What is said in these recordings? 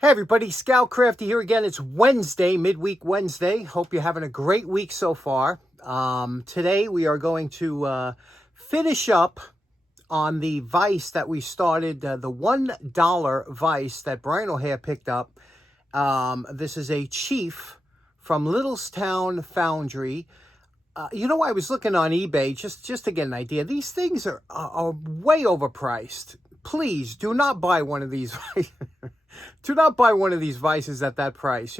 Hey everybody, Scout Crafty here again. It's Wednesday, midweek Wednesday. Hope you're having a great week so far. Today we are going to finish up on the vise that we started, the $1 vise that Brian O'Hare picked up. This is a Chief from Littlestown Foundry. I was looking on eBay just to get an idea. These things are way overpriced. Please do not buy one of these. Do not buy one of these vices at that price.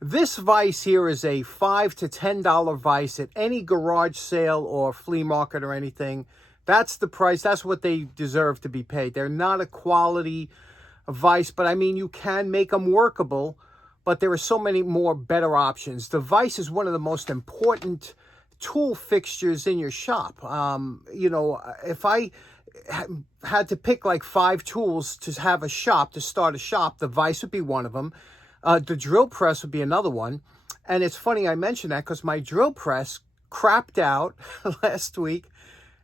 This vise here is a $5 to $10 vise at any garage sale or flea market or anything. That's the price. That's what they deserve to be paid. They're not a quality vise, but I mean, you can make them workable, but there are so many more better options. The vise is one of the most important tool fixtures in your shop. If I had to pick like 5 tools to have a shop, to start a shop, the vise would be one of them. The drill press would be another one. And it's funny I mentioned that because my drill press crapped out last week.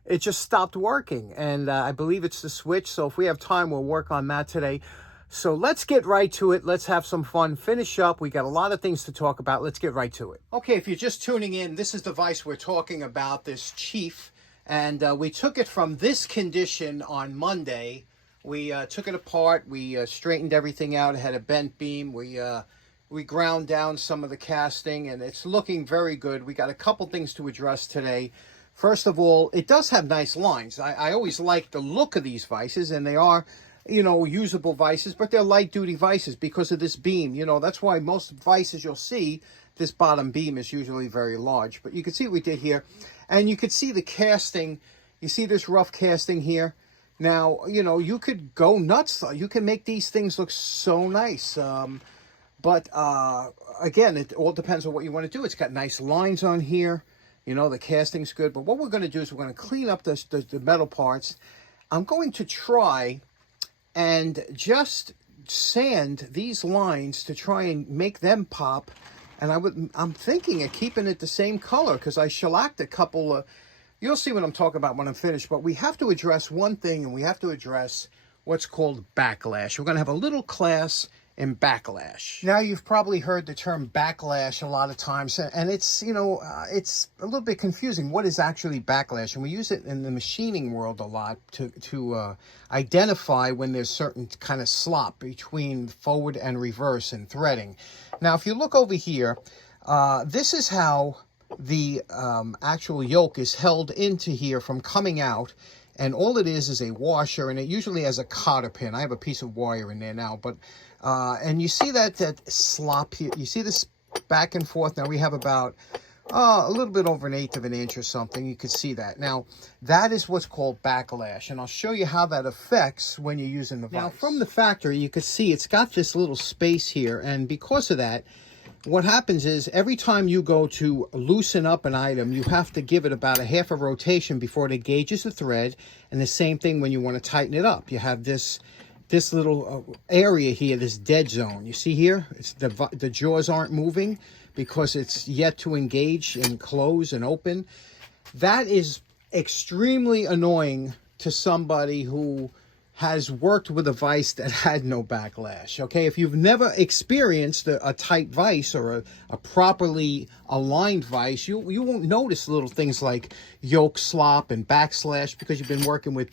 It just stopped working. And I believe it's the switch. So if we have time, we'll work on that today. So let's get right to it. Let's have some fun. Finish up. We got a lot of things to talk about. Let's get right to it. Okay, if you're just tuning in, this is the vise we're talking about, this Chief. And we took it from this condition on Monday. We took it apart. We straightened everything out. It had a bent beam. We ground down some of the casting, and it's looking very good. We got a couple things to address today. First of all, it does have nice lines. I always like the look of these vices, and they are, usable vices, but they're light-duty vices because of this beam. That's why most vices you'll see, this bottom beam is usually very large. But you can see what we did here. And you could see the casting. You see this rough casting here? Now, you could go nuts. You can make these things look so nice. But again, it all depends on what you want to do. It's got nice lines on here. The casting's good. But what we're going to do is we're going to clean up the metal parts. I'm going to try and just sand these lines to try and make them pop. And I'm thinking of keeping it the same color because I shellacked a couple of... You'll see what I'm talking about when I'm finished. But we have to address one thing, and we have to address what's called backlash. We're going to have a little class in backlash. Now, you've probably heard the term backlash a lot of times, and it's, it's a little bit confusing. What is actually backlash? And we use it in the machining world a lot to identify when there's certain kind of slop between forward and reverse in threading. Now, if you look over here, this is how the actual yoke is held into here from coming out. And all it is a washer, and it usually has a cotter pin. I have a piece of wire in there now, but and you see that slop here. You see this back and forth. Now we have about a little bit over 1/8 of an inch or something. You can see that. Now that is what's called backlash, and I'll show you how that affects when you're using the vise. Now from the factory, you can see it's got this little space here, and because of that, what happens is every time you go to loosen up an item, you have to give it about a half a rotation before it engages the thread. And the same thing when you want to tighten it up. You have this little area here, this dead zone. You see here, it's the jaws aren't moving because it's yet to engage and close and open. That is extremely annoying to somebody who has worked with a vise that had no backlash. Okay, if you've never experienced a tight vise or a properly aligned vise, you won't notice little things like yoke slop and backslash because you've been working with,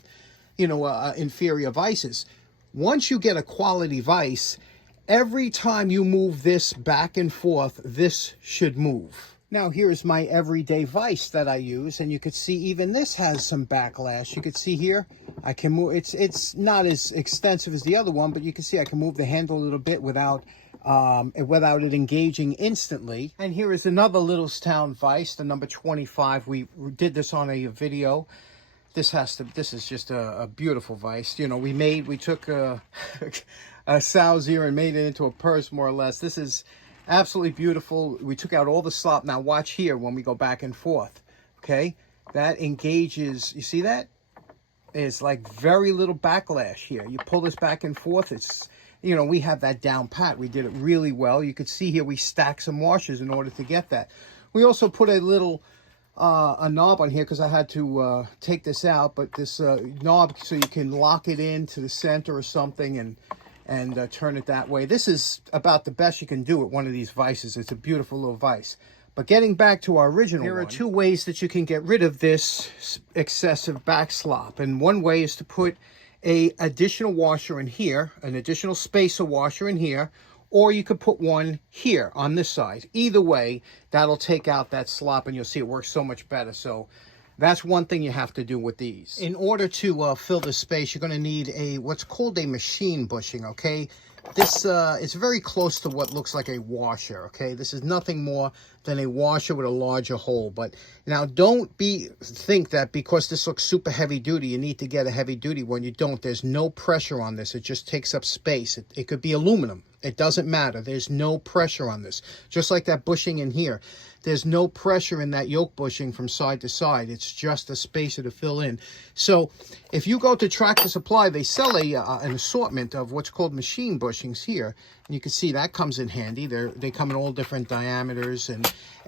inferior vices. Once you get a quality vise, every time you move this back and forth, this should move. Now, here's my everyday vise that I use, and you can see even this has some backlash. You can see here, I can move. It's not as extensive as the other one, but you can see I can move the handle a little bit without it engaging instantly. And here is another Littlestown vise, the number 25. We did this on a video. This is just a beautiful vise. We took a sow's ear and made it into a purse, more or less. This is absolutely beautiful. We took out all the slop. Now watch here when we go back and forth. Okay, that engages. You see that? It's like very little backlash here. You pull this back and forth. It's, we have that down pat. We did it really well. You could see here we stacked some washers in order to get that. We also put a little a knob on here because I had to take this out, but this knob so you can lock it in to the center or something, and and turn it that way. This is about the best you can do with one of these vices. It's a beautiful little vise. But getting back to our original one, there are two ways that you can get rid of this excessive back slop. And one way is to put a additional washer in here, an additional spacer washer in here, or you could put one here on this side. Either way, that'll take out that slop and you'll see it works so much better. So that's one thing you have to do with these. In order to fill the space, you're going to need what's called a machine bushing, okay? This is very close to what looks like a washer, okay? This is nothing more than a washer with a larger hole. But now don't think that because this looks super heavy duty, you need to get a heavy duty one. You don't. There's no pressure on this. It just takes up space. It could be aluminum. It doesn't matter. There's no pressure on this. Just like that bushing in here. There's no pressure in that yoke bushing from side to side. It's just a spacer to fill in. So if you go to Tractor Supply, they sell an assortment of what's called machine bushings here. And you can see that comes in handy. They come in all different diameters.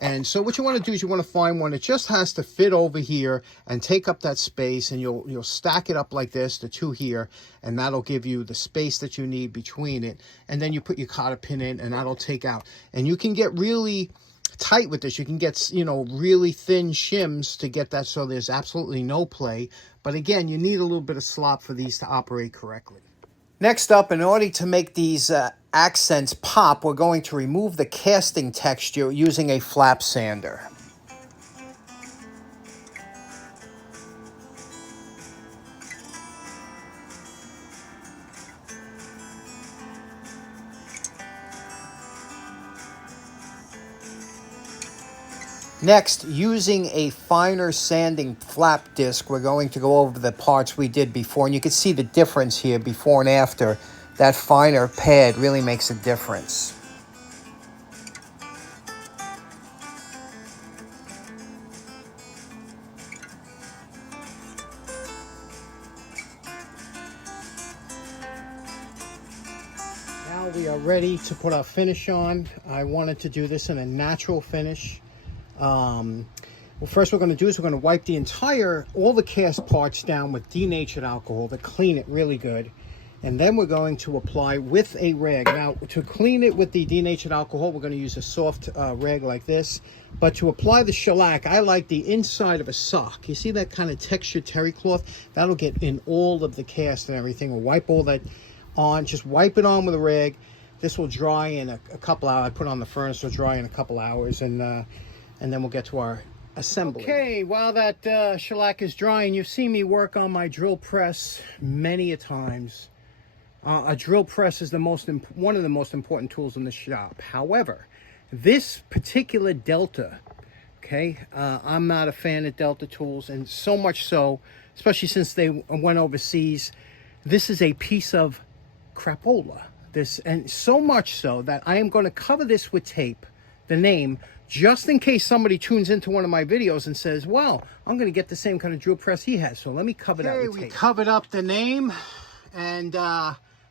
And so what you want to do is you want to find one that just has to fit over here and take up that space. And you'll stack it up like this, the two here. And that'll give you the space that you need between it. And then you put your cotter pin in and that'll take out. And you can get really tight with this. You can get, really thin shims to get that so there's absolutely no play. But again, you need a little bit of slop for these to operate correctly. Next up, in order to make these accents pop, we're going to remove the casting texture using a flap sander. Next, using a finer sanding flap disc, we're going to go over the parts we did before. And you can see the difference here before and after. That finer pad really makes a difference. Now we are ready to put our finish on. I wanted to do this in a natural finish. Well, first what we're going to do is we're going to wipe all the cast parts down with denatured alcohol to clean it really good. And then we're going to apply with a rag. Now, to clean it with the denatured alcohol, we're going to use a soft rag like this. But to apply the shellac, I like the inside of a sock. You see that kind of textured terry cloth? That'll get in all of the cast and everything. We'll wipe all that on. Just wipe it on with a rag. This will dry in a couple hours. I put it on the furnace, it'll dry in a couple hours. And then we'll get to our assembly. Okay, while that shellac is drying, you've seen me work on my drill press many a times. A drill press is one of the most important tools in the shop. However, this particular Delta, okay, I'm not a fan of Delta tools, and so much so, especially since they went overseas, this is a piece of crapola. And so much so that I am going to cover this with tape, the name, just in case somebody tunes into one of my videos and says, well, I'm going to get the same kind of drill press he has. So let me cover that with tape. We covered up the name, and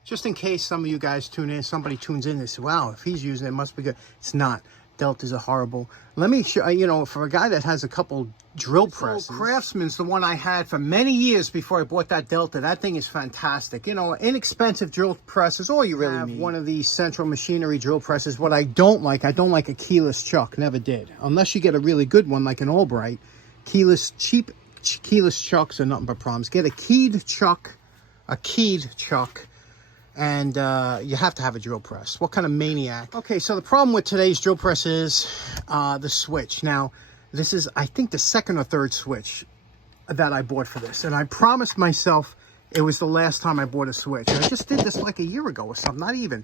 just in case some of you guys tune in, somebody tunes in and says, wow, if he's using it, it must be good. It's not. Deltas are horrible. Let me show you, for a guy that has a couple drill presses. Craftsman's the one I had for many years before I bought that Delta. That thing is fantastic. Inexpensive drill press is all you really need. One of these Central Machinery drill presses. What I don't like a keyless chuck. Never did. Unless you get a really good one like an Albright. Cheap keyless chucks are nothing but problems. Get a keyed chuck. And you have to have a drill press. What kind of maniac? Okay, so the problem with today's drill press is the switch. Now, this is, I think, the second or third switch that I bought for this. And I promised myself it was the last time I bought a switch. And I just did this like a year ago or something, not even.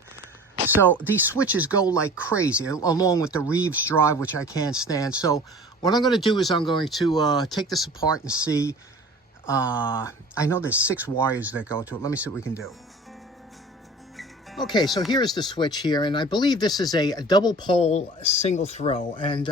So these switches go like crazy, along with the Reeves drive, which I can't stand. So what I'm going to do is I'm going to take this apart and see. I know there's 6 wires that go to it. Let me see what we can do. Okay, so here's the switch here, and I believe this is a double pole single throw, and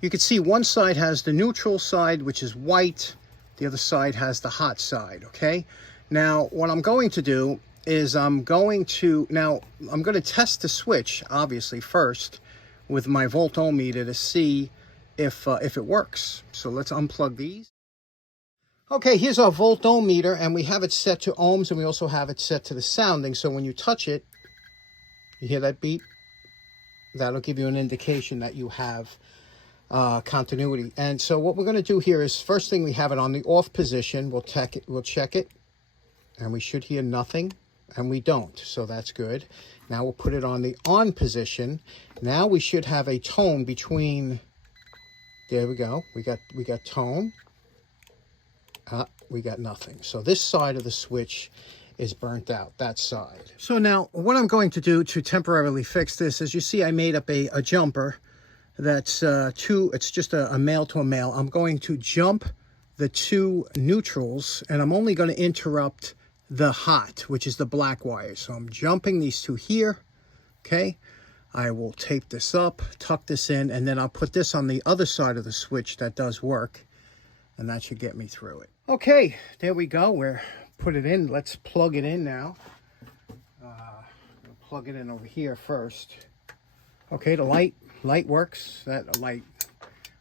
you can see one side has the neutral side, which is white, the other side has the hot side, okay? Now, what I'm going to do is I'm going to test the switch, obviously, first, with my voltometer to see if it works. So let's unplug these. Okay, here's our volt ohm meter, and we have it set to ohms, and we also have it set to the sounding. So when you touch it, you hear that beep? That'll give you an indication that you have continuity. And so what we're going to do here is, first thing, we have it on the off position. We'll check it, and we should hear nothing, and we don't. So that's good. Now we'll put it on the on position. Now we should have a tone between. There we go. We got tone. We got nothing. So this side of the switch is burnt out, that side. So now what I'm going to do to temporarily fix this is, you see I made up a jumper that's it's just a male to a male. I'm going to jump the two neutrals, and I'm only going to interrupt the hot, which is the black wire. So I'm jumping these two here, okay? I will tape this up, tuck this in, and then I'll put this on the other side of the switch that does work, and that should get me through it. Okay, there we go. We're put it in. Let's plug it in now. We'll plug it in over here first. Okay, the light works. That light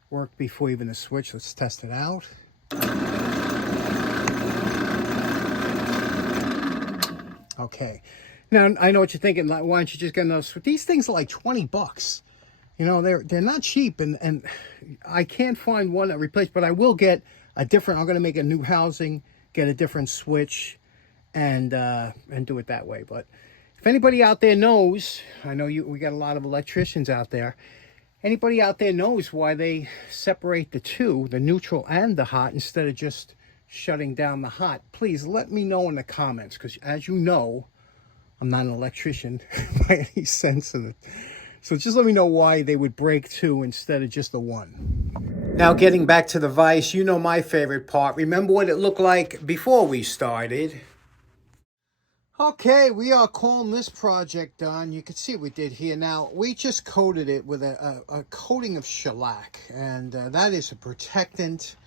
worked before even the switch. Let's test it out. Okay, now I know what you're thinking. Why don't you just get another switch? These things are like 20 bucks. You know, they're not cheap, and I can't find one that replaces, but I will get a different. I'm going to make a new housing, get a different switch, and do it that way. But if anybody out there knows, I know we got a lot of electricians out there. Anybody out there knows why they separate the two, the neutral and the hot, instead of just shutting down the hot, please let me know in the comments, because as you know, I'm not an electrician by any sense of it. So just let me know why they would break two instead of just the one. Now getting back to the vise, you know my favorite part. Remember what it looked like before we started. Okay, we are calling this project done. You can see what we did here. Now, we just coated it with a coating of shellac, and that is a protectant.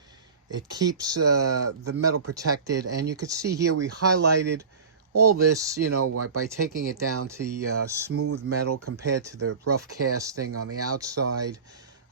It keeps the metal protected, and you can see here we highlighted all this, you know, by taking it down to smooth metal compared to the rough casting on the outside.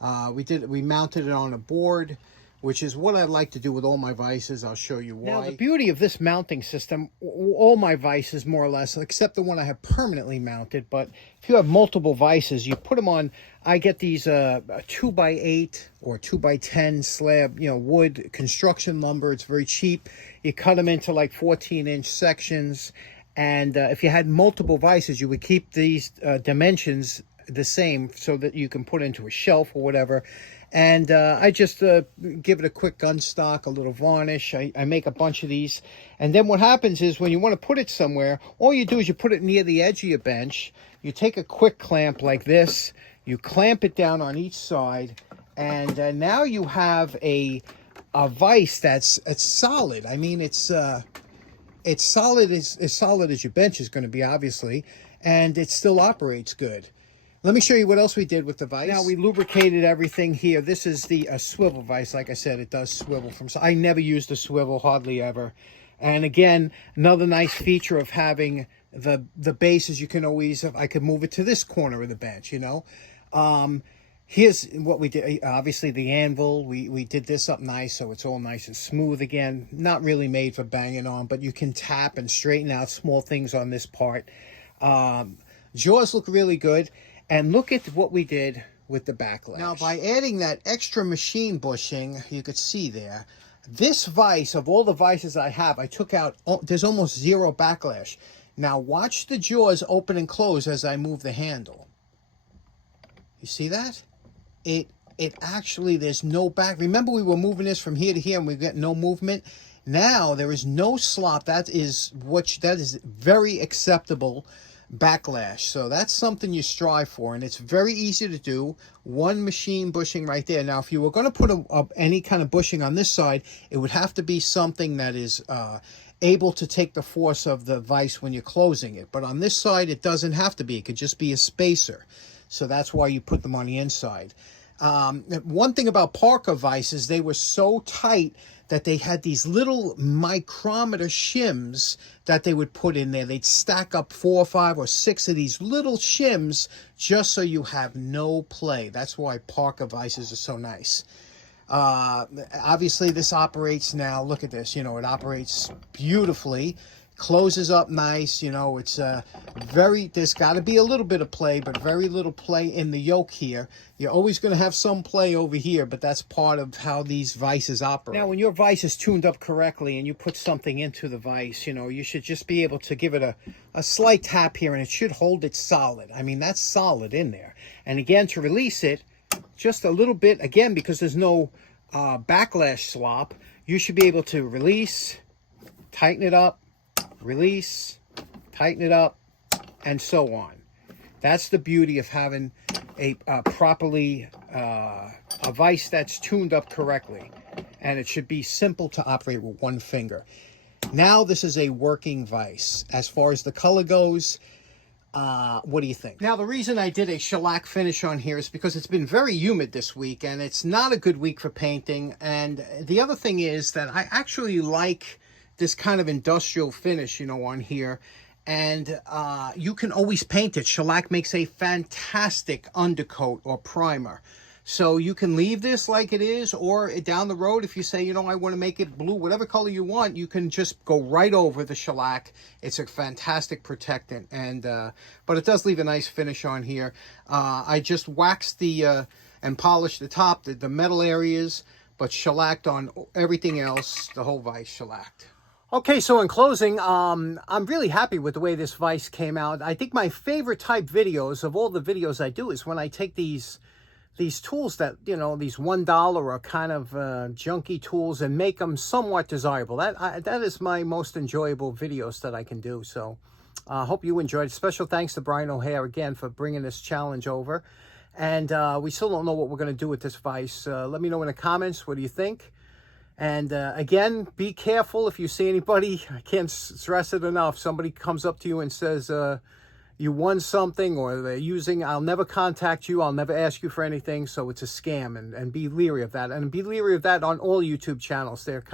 We mounted it on a board, which is what I like to do with all my vices. I'll show you why. Now, the beauty of this mounting system, all my vices more or less, except the one I have permanently mounted, but if you have multiple vices, you put them on. I get these 2x8 or 2x10 slab, you know, wood construction lumber. It's very cheap. You cut them into like 14-inch sections, and if you had multiple vices, you would keep these dimensions the same so that you can put into a shelf or whatever. And I just give it a quick gun stock, a little varnish. I make a bunch of these. And then what happens is, when you want to put it somewhere, all you do is you put it near the edge of your bench. You take a quick clamp like this. You clamp it down on each side. And now you have a vise that's solid. I mean, it's solid, as solid as your bench is going to be, obviously. And it still operates good. Let me show you what else we did with the vise. Now, we lubricated everything here. This is the swivel vise. Like I said, it does swivel from. So I never use the swivel, hardly ever. And again, another nice feature of having the base is you can always, I could move it to this corner of the bench, you know. Here's what we did. Obviously, the anvil, we did this up nice, so it's all nice and smooth again. Not really made for banging on, but you can tap and straighten out small things on this part. Jaws look really good. And look at what we did with the backlash. Now, by adding that extra machine bushing, you could see there, this vise, of all the vices I have, I took out, there's almost zero backlash. Now, watch the jaws open and close as I move the handle. You see that? It actually, there's no back. Remember, we were moving this from here to here and we get no movement. Now, there is no slop. That is very acceptable backlash. So that's something you strive for, and it's very easy to do. One machine bushing right there. Now, if you were going to put any kind of bushing on this side, it would have to be something that is able to take the force of the vise when you're closing it. But on this side, it doesn't have to be. It could just be a spacer. So that's why you put them on the inside. One thing about Parker vices, they were so tight that they had these little micrometer shims that they would put in there. They'd stack up 4 or 5 or 6 of these little shims just so you have no play. That's why Parker vices are so nice. Obviously, this operates now. Look at this. It operates beautifully. Closes up nice. It's there's got to be a little bit of play, but very little play in the yoke here. You're always going to have some play over here, but that's part of how these vices operate. Now, when your vise is tuned up correctly and you put something into the vise, you should just be able to give it a slight tap here, and it should hold it solid. I mean, that's solid in there. And again, to release it, just a little bit, again, because there's no backlash slop, you should be able to release, tighten it up, release, tighten it up, and so on. That's the beauty of having a properly a vise that's tuned up correctly, and it should be simple to operate with one finger. Now this is a working vise. As far as the color goes, what do you think? Now, the reason I did a shellac finish on here is because it's been very humid this week, and it's not a good week for painting. And the other thing is that I actually like this kind of industrial finish, on here. And you can always paint it. Shellac makes a fantastic undercoat or primer. So you can leave this like it is, or down the road, if you say, I want to make it blue, whatever color you want, you can just go right over the shellac. It's a fantastic protectant, and but it does leave a nice finish on here. I just waxed and polished the top, the metal areas, but shellacked on everything else, the whole vise shellacked. Okay, so in closing, I'm really happy with the way this vise came out. I think my favorite type videos of all the videos I do is when I take these tools that, these $1 or kind of junky tools, and make them somewhat desirable. That is my most enjoyable videos that I can do. So I hope you enjoyed. Special thanks to Brian O'Hare again for bringing this challenge over. And we still don't know what we're going to do with this vise. Let me know in the comments. What do you think? And again, be careful if you see anybody. I can't stress it enough. Somebody comes up to you and says, you won something, or they're using, I'll never contact you, I'll never ask you for anything, so it's a scam, and be leery of that. And be leery of that on all YouTube channels. They're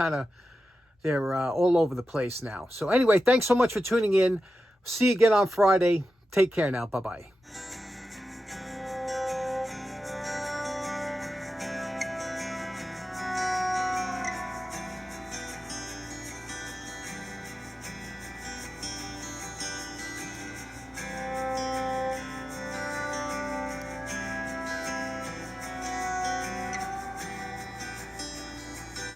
all over the place now. So anyway, thanks so much for tuning in. See you again on Friday. Take care now. Bye-bye.